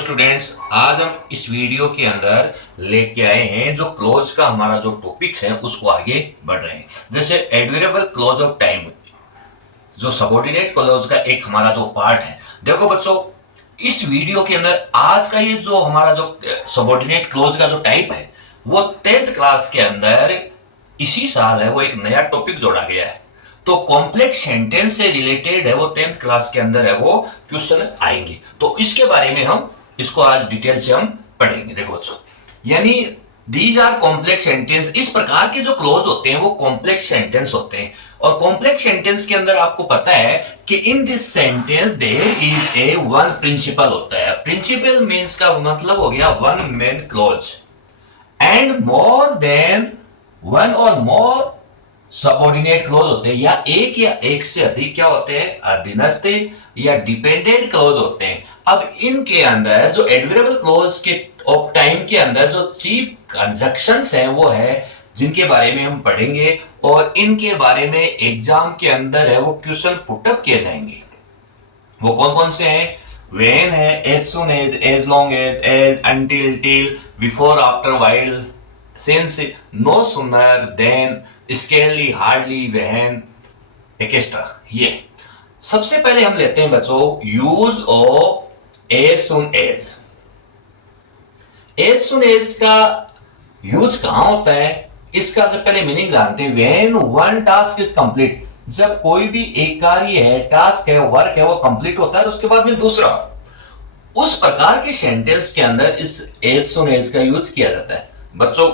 Students, आज हम इस वीडियो के अंदर लेके आए हैं जो क्लोज का हमारा जो टॉपिक है उसको आगे बढ़ रहे हैं। जैसे एडवेरिएबल क्लोज ऑफ टाइम, जो सबऑर्डिनेट क्लोज का एक हमारा जो पार्ट है। देखो बच्चों, इस वीडियो के अंदर आज का ये जो हमारा जो सबऑर्डिनेट क्लोज का जो टाइप है वो 10th क्लास के अंदर इसी साल है वो एक नया टॉपिक जोड़ा गया है। तो कॉम्प्लेक्स सेंटेंस से रिलेटेड है वो 10th क्लास के अंदर है वो क्वेश्चन आएंगे। तो इसके बारे में हम इसको आज डिटेल से हम पढ़ेंगे। देखो बच्चों, यानी दीज आर कॉम्प्लेक्स सेंटेंस, इस प्रकार के जो क्लोज होते हैं वो कॉम्प्लेक्स सेंटेंस होते हैं। और कॉम्प्लेक्स सेंटेंस के अंदर आपको पता है कि in this sentence there is a one principal होता है। प्रिंसिपल मींस का मतलब हो गया one main clause and more than one और मोर सबऑर्डिनेट क्लोज होते हैं, या एक से अधिक क्या होते हैं, अधीनस्थ या डिपेंडेंट क्लोज होते हैं। अब इनके अंदर जो एडवेरिएबल क्लोज के ऑफ टाइम के अंदर जो चीफ कंजक्शंस हैं वो है जिनके बारे में हम पढ़ेंगे, और इनके बारे में एग्जाम के अंदर है वो क्वेश्चन पुटअप किए जाएंगे। वो कौन कौन से हैं? व्हेन है, as soon as long as until, till, before, after, while, since, no sooner than, scarcely, hardly, when, extra. ये सबसे पहले हम लेते हैं बच्चों use of as soon as. As soon as का यूज कहां होता है, इसका सबसे पहले मीनिंग जानते हैं। When one task is complete, जब कोई भी एक कार्य है, टास्क है, वर्क है, वो कंप्लीट होता है उसके बाद में दूसरा, उस प्रकार के सेंटेंस के अंदर इस एज सून एज का यूज किया जाता है। बच्चों,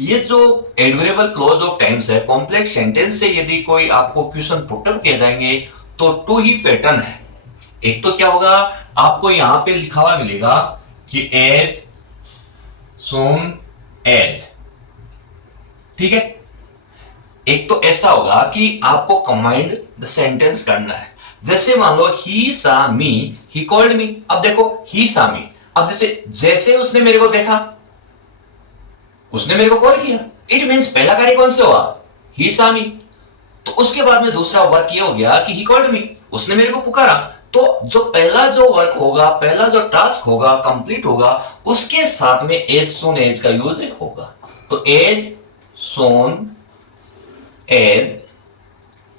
ये जो एडवेरिएबल क्लोज ऑफ टाइम्स है कॉम्प्लेक्स सेंटेंस से यदि कोई आपको क्वेश्चन पुटअप किए जाएंगे तो टू ही पैटर्न है। एक तो क्या होगा, आपको यहां पे लिखा हुआ मिलेगा कि एज सून एज, ठीक है। एक तो ऐसा होगा कि आपको कंबाइंड द सेंटेंस करना है। जैसे मान लो ही सा मी, ही कॉल्ड मी। अब देखो ही सा मी, अब जैसे उसने मेरे को देखा, उसने मेरे को कॉल किया, इट मींस पहला कार्य कौन से हुआ, ही सा मी। तो उसके बाद में दूसरा वर्क ये हो गया कि ही कॉल्ड मी, उसने मेरे को पुकारा। तो जो पहला जो वर्क होगा, पहला जो टास्क होगा, कंप्लीट होगा, उसके साथ में एज सून एज का यूज होगा। तो एज सून एज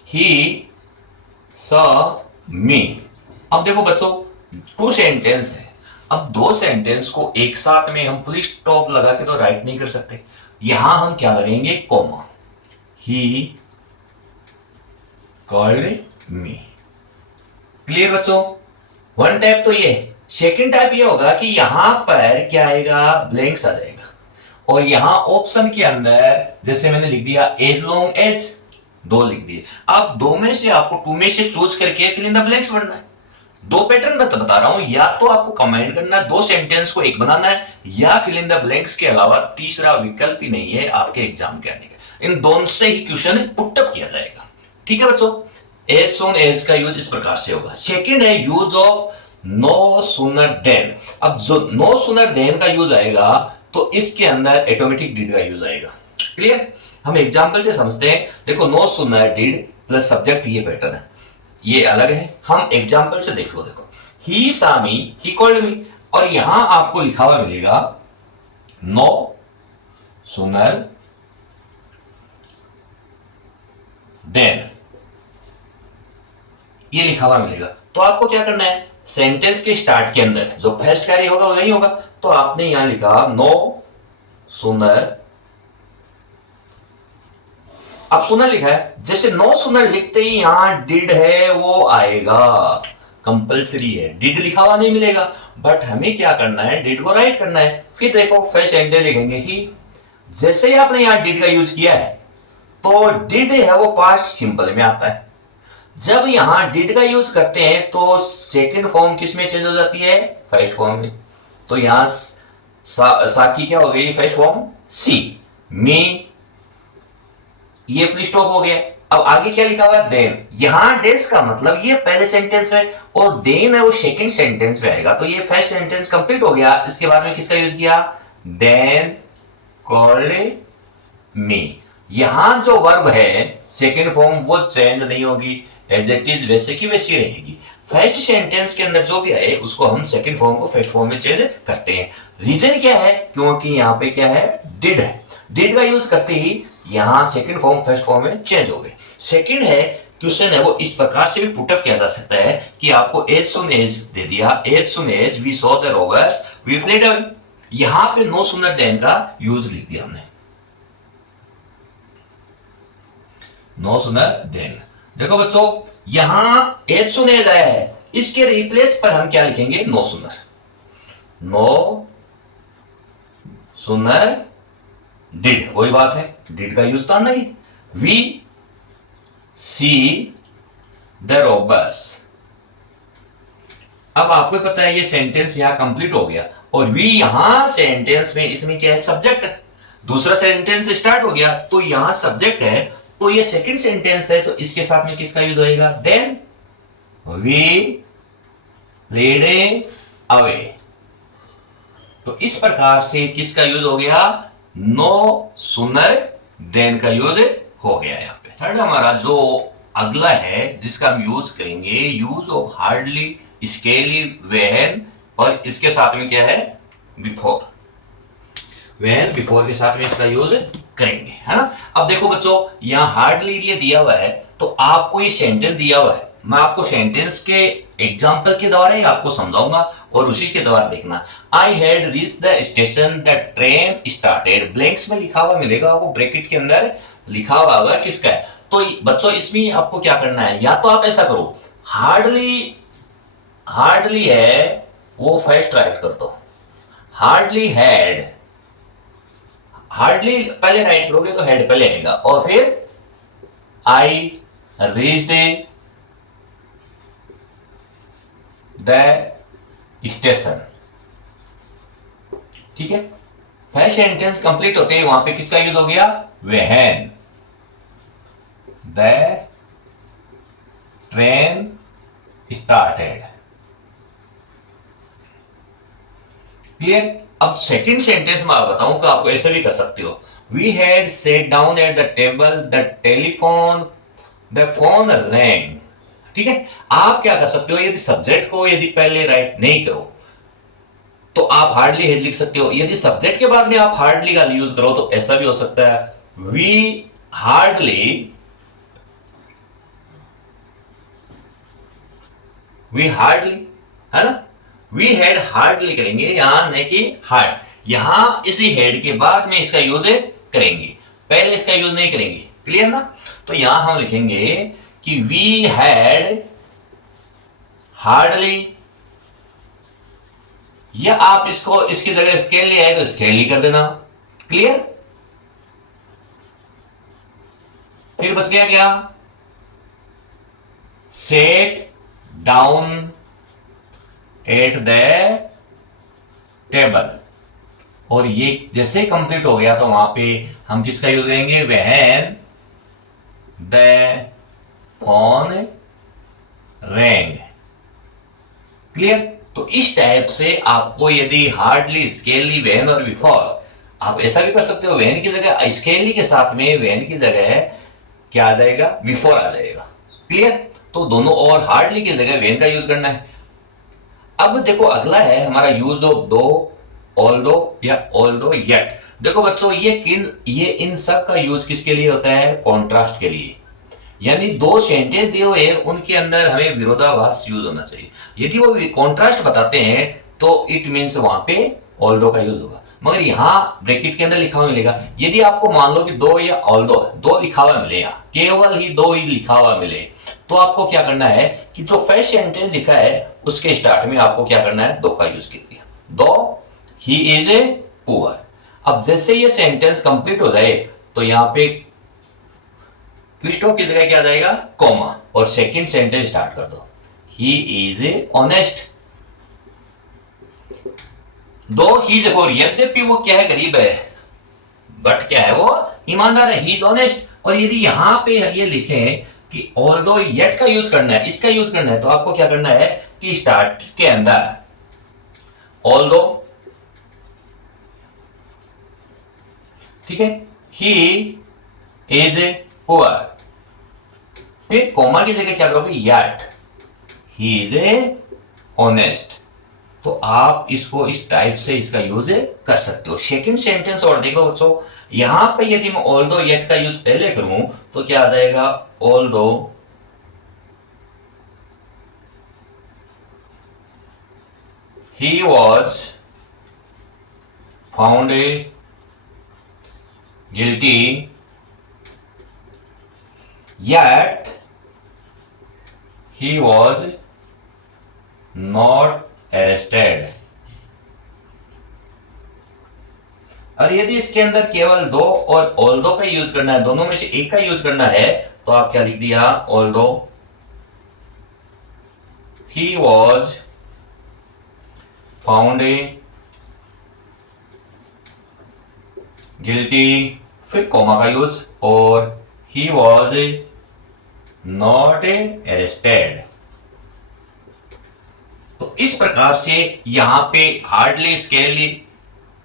ही सा मी। अब देखो बच्चों, टू सेंटेंस है। अब दो सेंटेंस को एक साथ में हम फुल स्टॉप लगा के तो राइट नहीं कर सकते, यहां हम क्या लगेंगे, comma. He called me. Clear बच्चों? वन टाइप तो ये। सेकंड टाइप ये होगा कि यहां पर क्या आएगा, ब्लैंक्स आ जाएगा, और यहां ऑप्शन के अंदर जैसे मैंने लिख दिया एज लॉन्ग एज, दो लिख दिए। अब दो में से आपको टू में से चूज करके फिल इन द ब्लैंक्स भरना है। दो पैटर्न मैं तो बता रहा हूं, या तो आपको कंबाइन करना है, दो सेंटेंस को एक बनाना है, या फिल इन द ब्लैंक्स के अलावा तीसरा विकल्प ही नहीं है आपके एग्जाम के आने का। इन दोनों से ही क्वेश्चन पुटअप किया जाएगा। ठीक है बच्चों, एज सून एज का यूज इस प्रकार से होगा। सेकंड है use of no sooner than. अब जो नो सूनर देन का यूज आएगा तो इसके अंदर ऑटोमेटिक डिड का यूज आएगा। क्लियर? हम एग्जांपल से समझते हैं। देखो, no sooner did plus subject, ये पैटर्न है, ये अलग है। हम एग्जांपल से देख लो। देखो, ही सा मी, ही कॉल्ड मी, और यहां आपको लिखा हुआ मिलेगा नो सूनर देन, ये लिखा हुआ मिलेगा। तो आपको क्या करना है, सेंटेंस के स्टार्ट के अंदर जो फर्स्ट कार्य होगा वो नहीं होगा, तो आपने यहां लिखा नो सूनर। अब सूनर लिखा है, जैसे नो सूनर लिखते ही यहां डिड है वो आएगा, कंपलसरी है। डिड लिखा हुआ नहीं मिलेगा, बट हमें क्या करना है, डिड को राइट करना है। फिर देखो फर्स्ट सेंटेंस लिखेंगे ही। जैसे ही आपने यहां डिड का यूज किया है तो डिड है वो पास्ट सिंपल में आता है। जब यहां डिड का यूज करते हैं तो सेकंड फॉर्म किस में चेंज हो जाती है, फर्स्ट फॉर्म में। तो यहां सा की क्या हो गई, फर्स्ट फॉर्म सी। मी, ये फुल स्टॉप हो गया। अब आगे क्या लिखा हुआ, देन। यहां डेस का मतलब ये पहले सेंटेंस है, और देन है वो सेकंड सेंटेंस में आएगा। तो ये फर्स्ट सेंटेंस कंप्लीट हो गया। इसके बाद में किसका यूज किया, देन कॉल्ड मी। यहां जो वर्ब है सेकंड फॉर्म वो चेंज नहीं होगी, एज इट इज वैसे की वैसी रहेगी। फर्स्ट सेंटेंस के अंदर जो भी आए उसको हम सेकंड फॉर्म को फर्स्ट फॉर्म में चेंज करते हैं। रीजन क्या है? क्योंकि यहाँ पे क्या है? डिड है। डिड का यूज करते ही यहाँ सेकंड फॉर्म फर्स्ट फॉर्म में चेंज हो गए। सेकंड है क्वेश्चन है वो इस प्रकार से भी पुटअप किया जा सकता है कि आपको एज सुन एज दे दिया, as soon as we saw the robbers we fled away, यहां पे नो सुनर देन का यूज लिख दिया हमने, नो सुनर देन। देखो बच्चों यहां एज सुन एज आया है, इसके रिप्लेस पर हम क्या लिखेंगे? No sooner, no sooner did, वही बात है, डिड का यूज था नहीं। We see the robbers. अब आपको पता है ये सेंटेंस यहां कंप्लीट हो गया और वी यहां सेंटेंस में इसमें क्या है? सब्जेक्ट। दूसरा सेंटेंस स्टार्ट हो गया तो यहां सब्जेक्ट है, तो ये सेकंड सेंटेंस है, तो इसके साथ में किसका यूज होएगा? Then we led away. तो इस प्रकार से किसका यूज हो गया? नो सुनर देन का यूज हो गया यहां पे। थर्ड हमारा जो अगला है जिसका हम यूज करेंगे, use of hardly, scaly, when, और इसके साथ में क्या है? बिफोर। व्हेन बिफोर के साथ में इसका यूज करेंगे, है ना। अब देखो बच्चों यहां हार्डली ये दिया हुआ है, तो आपको ये सेंटेंस दिया हुआ है, मैं आपको सेंटेंस के एग्जाम्पल के द्वारा ही आपको समझाऊंगा और उसी के द्वारा देखना। I had reach the station the train started, blanks में लिखा हुआ मिलेगा आपको, ब्रैकेट के अंदर लिखा हुआ होगा किसका है। तो बच्चों इसमें आपको क्या करना है? या तो आप ऐसा करो, हार्डली, हार्डली है वो फर्स्ट राइट कर दो, हार्डली हैड, हार्डली पहले राइट करोगे तो हेड पहले आएगा, और फिर आई रीच्ड द स्टेशन। ठीक है, फर्स्ट सेंटेंस कंप्लीट होते ही वहां पे किसका यूज हो गया? When the train started. Clear? अब सेकंड सेंटेंस में आप बताऊं कि आपको ऐसे भी कर सकते हो, we had sat down at the table the telephone the phone rang. ठीक है, आप क्या कर सकते हो? यदि सब्जेक्ट को यदि पहले राइट नहीं करो तो आप हार्डली हेड लिख सकते हो, यदि सब्जेक्ट के बाद में आप हार्डली का यूज करो तो ऐसा भी हो सकता है, वी हार्डली, वी हार्डली, है ना। वी हैड हार्डली करेंगे, यहां नहीं कि हार्ड, यहां इसी हेड के बाद में इसका यूज करेंगे, पहले इसका यूज नहीं करेंगे। क्लियर ना? तो यहां हम लिखेंगे कि वी हैड हार्डली, या आप इसको इसकी जगह स्केली आए तो स्केली कर देना। क्लियर? फिर बच गया क्या? Set down at the table, और ये जैसे कंप्लीट हो गया तो वहां पे हम किसका यूज करेंगे? When the phone wrong. Clear? तो इस टाइप से आपको यदि हार्डली, स्केली, व्हेन और बिफोर, आप ऐसा भी कर सकते हो, व्हेन की जगह स्केली के साथ में व्हेन की जगह क्या आ जाएगा? बिफोर आ जाएगा। क्लियर? तो दोनों, और हार्डली की जगह व्हेन का यूज करना है। अब देखो अगला है हमारा यूज ऑफ दो, ऑल्दो या ऑल्दो येट। देखो बच्चों ये इन सब का यूज किसके लिए होता है? कॉन्ट्रास्ट के लिए, यानी दो सेंटेंस दिए हुए उनके अंदर हमें विरोधाभास यूज होना चाहिए। यदि वो कॉन्ट्रास्ट बताते हैं तो इट मींस वहां पे ऑल्दो का यूज होगा, मगर यहां ब्रैकेट के अंदर लिखा हुआ मिलेगा। यदि आपको मान लो कि दो या ऑल्दो, दो लिखा हुआ मिले, यहां केवल ही दो ही लिखा हुआ मिले, तो आपको क्या करना है कि जो फर्स्ट सेंटेंस लिखा है उसके स्टार्ट में आपको क्या करना है? दो का यूज कीजिए, दो ही इज ए पुअर। अब जैसे ये सेंटेंस कंप्लीट हो जाए तो यहां पे स्टॉप की जगह क्या आ जाएगा? कॉमा, और सेकंड सेंटेंस स्टार्ट कर दो, ही इज ए ऑनेस्ट। दो ही इज और, यद्यपि वो क्या है? गरीब है, बट क्या है? वो ईमानदार है, ही इज ऑनेस्ट। और यदि यहां पे ये लिखे कि ऑल्दो येट का यूज करना है, इसका यूज करना है, तो आपको क्या करना है कि स्टार्ट के अंदर ऑल्दो, ठीक है, ही इज ए पुअर, फिर कोमा की जगह क्या करोगे? Yet, he is a honest. तो आप इसको इस टाइप से इसका यूज कर सकते हो। सेकंड सेंटेंस और देखो बच्चों, यहां पे यदि मैं ऑल्दो येट का यूज पहले करूं तो क्या आ जाएगा, although he was found guilty yet he was not arrested। और यदि इसके अंदर केवल दो और ऑल्दो का यूज करना है, दोनों में से एक का यूज करना है, तो आप क्या लिख दिया, although he was found guilty, फिर कॉमा का यूज, और he was not arrested। तो इस प्रकार से यहां पे हार्डली स्केली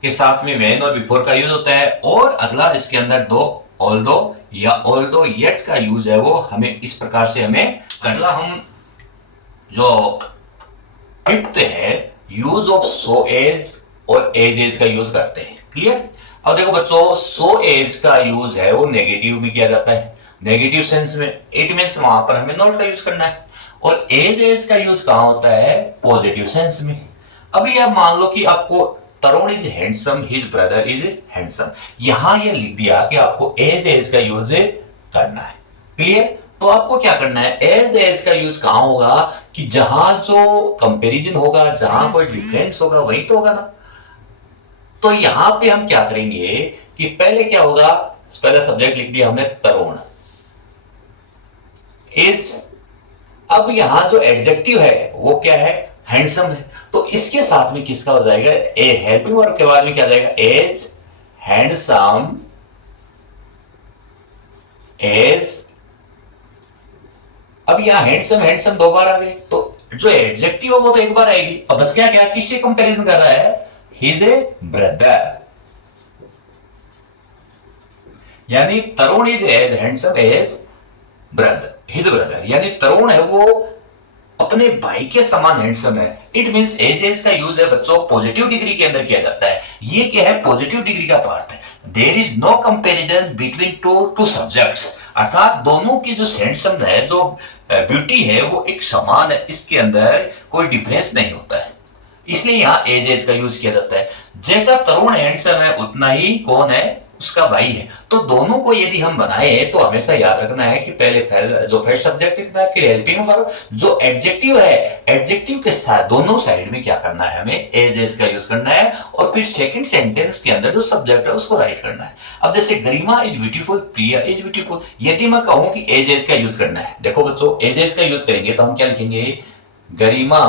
के साथ में when और बिफोर का यूज होता है, और अगला इसके अंदर दो ऑल्दो या ऑल्दो येट का यूज है, वो हमें इस प्रकार से हमें अगला हम जो फिफ्थ है यूज ऑफ सो एज और एज का यूज करते हैं। क्लियर। अब देखो बच्चों, सो एज का यूज है वो नेगेटिव में किया जाता है, नेगेटिव सेंस में, इट मींस वहां पर हमें नॉट का यूज करना है। और एज का यूज कहां होता है, पॉजिटिव सेंस में। अभी आप मान लो कि आपको Tarun is handsome, his brother is handsome, यहां ये लिख दिया कि आपको एज का यूज करना है। क्लियर। तो आपको क्या करना है, एज का यूज कहां होगा, कि जहां जो कंपेरिजन होगा, जहां कोई डिफरेंस होगा, वही तो होगा ना। तो यहां पे हम क्या करेंगे कि पहले क्या होगा, पहला सब्जेक्ट लिख दिया हमने तरुण इज, अब यहां जो एडजेक्टिव है वो क्या है, हैंडसम है, तो इसके साथ में किसका हो जाएगा, ए हेल्पिंग वर्ब के बाद में क्या जाएगा, एज हैंडसम, एज। अब यहां हैंडसम हैंडसम दो बार आ गई, तो जो एडजेक्टिव है वो तो एक बार आएगी। अब बस क्या क्या किससे कंपैरिजन कर रहा है, हिज ए ब्रदर, यानी Tarun is as handsome as brother, his brother, यानी तरुण है वो अपने भाई के समान हैंडसम है। इट मींस एज का यूज है बच्चों पॉजिटिव डिग्री के अंदर किया जाता है। ये क्या है, पॉजिटिव डिग्री का पार्ट है। There is no comparison between two subjects, अर्थात दोनों की जो हैंडसम है, जो ब्यूटी है, वो एक समान है, इसके अंदर कोई डिफरेंस नहीं होता है, इसलिए यहां एज का यूज किया जाता है। जैसा तरुण हैंडसम है उतना ही कौन है, उसका भाई है। तो दोनों को यदि हम बनाए तो हमेशा याद रखना है कि पहले जो फर्स्ट सब्जेक्ट लिखना है, फिर हेल्पिंग वर्ब, जो एडजेक्टिव है, एडजेक्टिव के साथ दोनों साइड में क्या करना है, हमें एज का यूज करना है, और फिर सेकंड सेंटेंस के अंदर जो सब्जेक्ट है उसको राइट करना है। अब जैसे Garima is beautiful, Priya is beautiful, यदि मैं कहूं कि एज का यूज करना है, देखो बच्चों एज का यूज करेंगे तो हम क्या लिखेंगे, गरिमा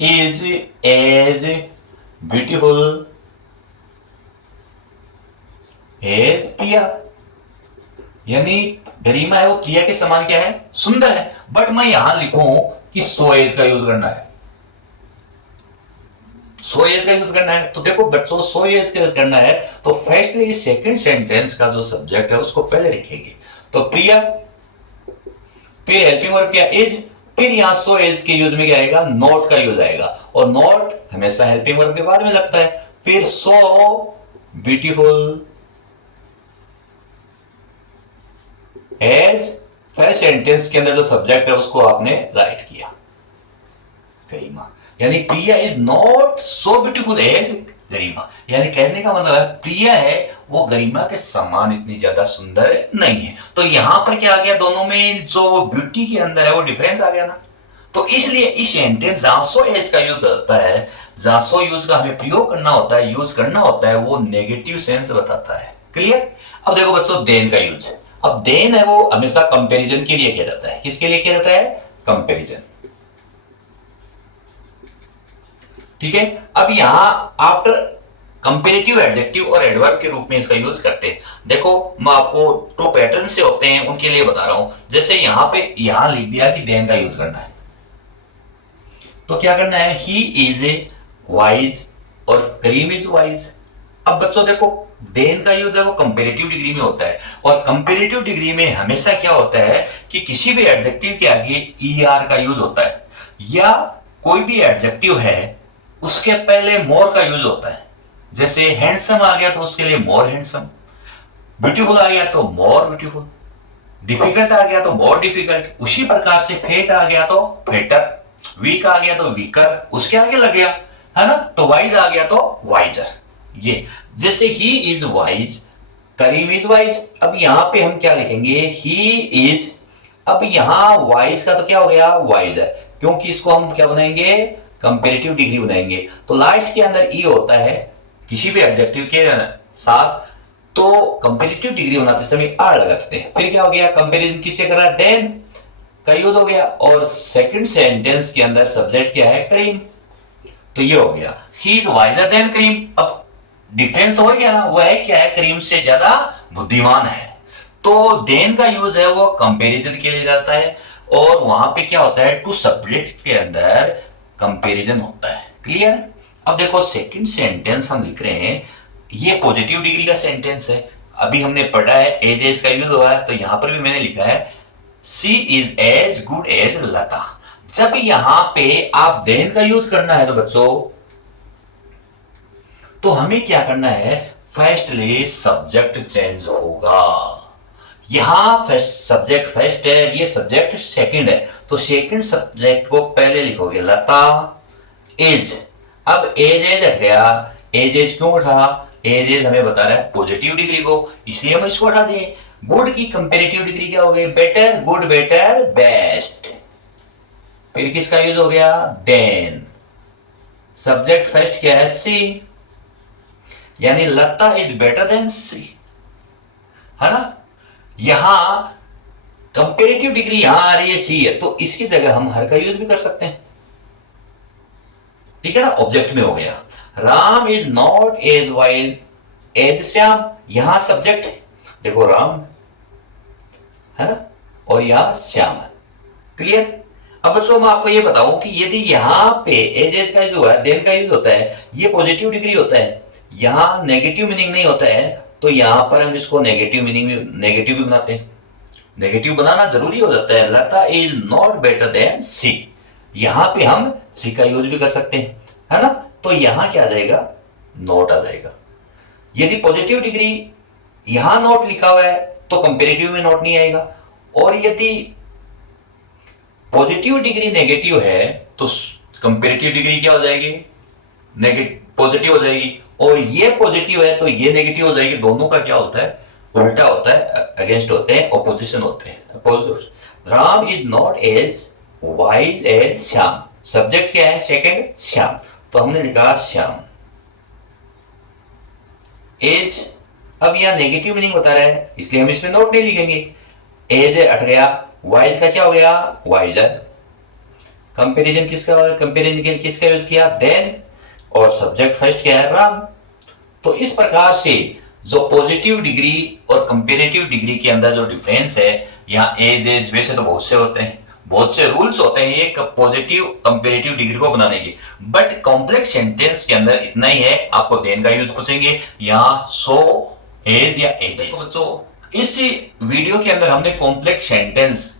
is as beautiful as प्रिया, यानी गरिमा है वो प्रिया के समान क्या है, सुंदर है। बट मैं यहां लिखूं कि सो एज का यूज करना है, सो एज का यूज करना है। तो देखो बच्चों सो एज का यूज करना है तो फर्स्टली सेकंड सेंटेंस का जो सब्जेक्ट है उसको पहले लिखेंगे, तो प्रिया, फिर हेल्पिंग वर्ब क्या, इज, फिर यहां सो एज के यूज में क्या आएगा, नॉट का यूज आएगा, और नॉट हमेशा हेल्पिंग वर्ब के बाद में लगता है। फिर so beautiful as, first sentence के अंदर जो सब्जेक्ट है उसको आपने राइट किया, गरिमा, यानी Priya is not so beautiful as Garima, यानी कहने का मतलब है प्रिया है वो गरिमा के समान इतनी ज्यादा सुंदर नहीं है। तो यहां पर क्या आ गया, दोनों में जो ब्यूटी के अंदर है वो डिफरेंस आ गया ना। तो इसलिए इस सेंटेंस जहां सो एज का यूज होता है, जहां सो यूज का हमें प्रयोग करना होता है, यूज करना होता है, वो नेगेटिव सेंस बताता है। क्लियर। अब देखो बच्चों देन का यूज, अब देन है वो हमेशा कंपैरिजन के लिए किया जाता है। किसके लिए किया जाता है, कंपैरिजन। ठीक है। अब यहां आफ्टर कंपेरेटिव एडजेक्टिव और एडवर्ब के रूप में इसका यूज करते हैं। देखो मैं आपको दो पैटर्न से होते हैं उनके लिए बता रहा हूं। जैसे यहां पे यहां लिख दिया कि देन का यूज करना है, तो क्या करना है, ही इज ए वाइज और करीम इज वाइज। अब बच्चों देखो देन का यूज है वो कंपेरेटिव डिग्री में होता है, और कंपेरेटिव डिग्री में हमेशा क्या होता है कि किसी भी एडजेक्टिव के आगे ईआर का यूज होता है, या कोई भी एडजेक्टिव है उसके पहले मोर का यूज होता है। जैसे हैंडसम आ गया तो उसके लिए मोर हैंडसम, ब्यूटीफुल आ गया तो मोर ब्यूटीफुल, डिफिकल्ट आ गया तो मोर डिफिकल्ट। उसी प्रकार से फेट आ गया तो फेटर, वीक आ गया तो वीकर, उसके आगे लग गया, है ना। तो वाइज आ गया तो वाइजर। ये जैसे ही is wise, Karim is wise. अब यहां पे हम क्या लिखेंगे, ही इज। अब यहां वाइज का तो क्या हो गया, वाइजर, क्योंकि इसको हम क्या बनाएंगे, कंपेरेटिव डिग्री बनाएंगे। तो लास्ट के अंदर ई होता है किसी भी एडजेक्टिव के साथ, तो कंपेरेटिव डिग्री बनाते समय आर लगाते हैं। फिर क्या हो गया, कंपेरिजन किससे कर रहा है, देन का यूज हो गया, और सेकंड सेंटेंस के अंदर सब्जेक्ट क्या है, करीम। तो ये हो गया ही इज वाइजर देन करीम। अब डिफरेंस तो हो गया ना, वह क्या है, करीम से ज्यादा बुद्धिमान है। तो देन का यूज है वो कंपैरिजन के लिए जाता है, और वहां पे क्या होता है, टू सब्जेक्ट के अंदर कंपैरिजन होता है। क्लियर। अब देखो सेकंड सेंटेंस हम लिख रहे हैं, ये पॉजिटिव डिग्री का सेंटेंस है। अभी हमने पढ़ा है एज एज का यूज हुआ है, तो यहां पर भी मैंने लिखा है सी इज एज गुड एज लता। जब यहां पे आप देन का यूज करना है तो बच्चों, तो हमें क्या करना है, फर्स्टली सब्जेक्ट चेंज होगा। यहां सब्जेक्ट फर्स्ट है, ये सब्जेक्ट सेकंड है, तो सेकंड सब्जेक्ट को पहले लिखोगे, लता इज। अब एज एज हट गया, एज एज क्यों उठा, एज एज हमें बता रहा है पॉजिटिव डिग्री को, इसलिए हम इसको उठा दिए। गुड की कंपेरेटिव डिग्री क्या हो गई, बेटर, गुड बेटर बेस्ट। फिर किसका यूज हो गया, देन। सब्जेक्ट फर्स्ट क्या है, सी, यानी लता इज बेटर देन सी, है ना। यहां कंपेरेटिव डिग्री यहां आ रही है, सी है, तो इसकी जगह हम हर का यूज भी कर सकते हैं, ठीक है ना। ऑब्जेक्ट में हो गया, Ram is not as wild as Shyam. यहां सब्जेक्ट है, देखो राम, है ना, और यहां श्याम है। क्लियर। अब बच्चों मैं आपको ये बताऊं कि यदि यहां पे एज एज का जो है, देन का यूज होता है, ये पॉजिटिव डिग्री होता है, यहां नेगेटिव मीनिंग नहीं होता है, तो यहां पर हम इसको नेगेटिव मीनिंग नेगेटिव भी बनाते हैं। नेगेटिव बनाना जरूरी हो जाता है, लता इज नॉट बेटर देन सी, यहां पे हम सी का यूज भी कर सकते हैं, है ना। तो यहां क्या आ जाएगा, नॉट आ जाएगा। यदि पॉजिटिव डिग्री यहां नॉट लिखा हुआ है तो कंपेरेटिव में नॉट नहीं आएगा, और यदि पॉजिटिव डिग्री नेगेटिव है तो कंपेरेटिव डिग्री क्या हो जाएगी, नेगेटिव पॉजिटिव हो जाएगी, और ये पॉजिटिव है तो ये नेगेटिव हो जाएगी। दोनों का क्या होता है, उल्टा होता है, अगेंस्ट होते हैं, ऑपोजिशन होते हैं। Ram is not as wise as Shyam. Subject क्या है, सेकंड, श्याम, तो हमने लिखा श्याम। एज, अब यह नेगेटिव मीनिंग बता रहा है, इसलिए हम इसमें नोट नहीं लिखेंगे। एज हट गया, वाइज का क्या हो गया, वाइजर। कंपेरिजन किसका, कंपेरिजन के लिए किसका यूज किया, देन, और सब्जेक्ट फर्स्ट क्या है, राम। तो इस प्रकार से जो पॉजिटिव डिग्री और कंपेरेटिव डिग्री के अंदर जो डिफरेंस है, यहाँ एज एज वैसे तो बहुत से होते हैं, बहुत से रूल्स होते हैं ये पॉजिटिव कंपेरेटिव डिग्री को बनाने के, बट कॉम्प्लेक्स सेंटेंस के अंदर इतना ही है। आपको देन का यूज पूछेंगे, यहाँ सो एज या एज। बच्चों इस वीडियो के अंदर हमने कॉम्प्लेक्स सेंटेंस,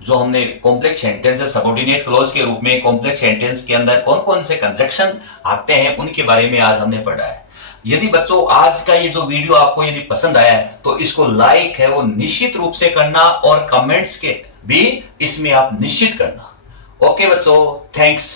जो हमने कॉम्प्लेक्स सेंटेंस है सबऑर्डिनेट क्लॉज के रूप में, कॉम्प्लेक्स सेंटेंस के अंदर कौन कौन से कंजक्शन आते हैं उनके बारे में आज हमने पढ़ा है। यदि बच्चों आज का ये जो वीडियो आपको यदि पसंद आया है तो इसको लाइक है वो निश्चित रूप से करना, और कमेंट्स के भी इसमें आप निश्चित करना। ओके बच्चों, थैंक्स।